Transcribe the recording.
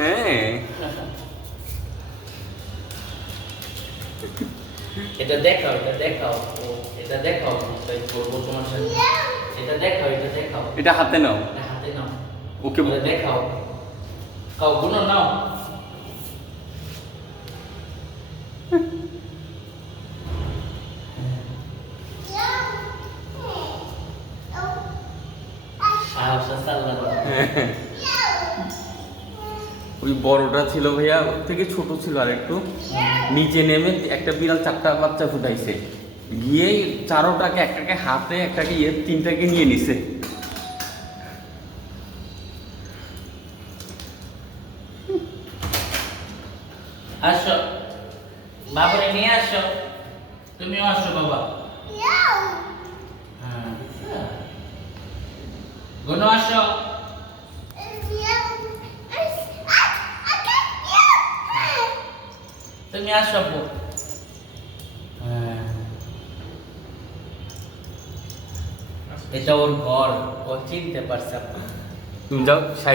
হ্যাঁ এটা দেখাও, এটা দেখাও, ও এটা দেখাও, তাই করবো তোমার সাথে। এটা দেখাও, এটা দেখাও, এটা হাতে নাও এটা হাতে নাও, ওকে এটা দেখাও, কাও গুনো নাও। সাহস আছে আল্লাহর। ওই বড়টা ছিল ভাইয়া ওর থেকে ছোট ছিল আর একটু নিচে নেমে একটা বিড়াল 4টা বাচ্চা ফুটাইছে গিয়ে চারোটাকে একটাকে হাতে একটাকে তিনটাকে নিয়ে নিছে আসো বাবারে নিয়ে আসো, তুমিও আসো বাবা। হ্যাঁ গুনো আসো। তুমি আসো আপু। হ্যাঁ এটা ওর ঘর, ও চিনতে পারছে আপু। তুমি যাও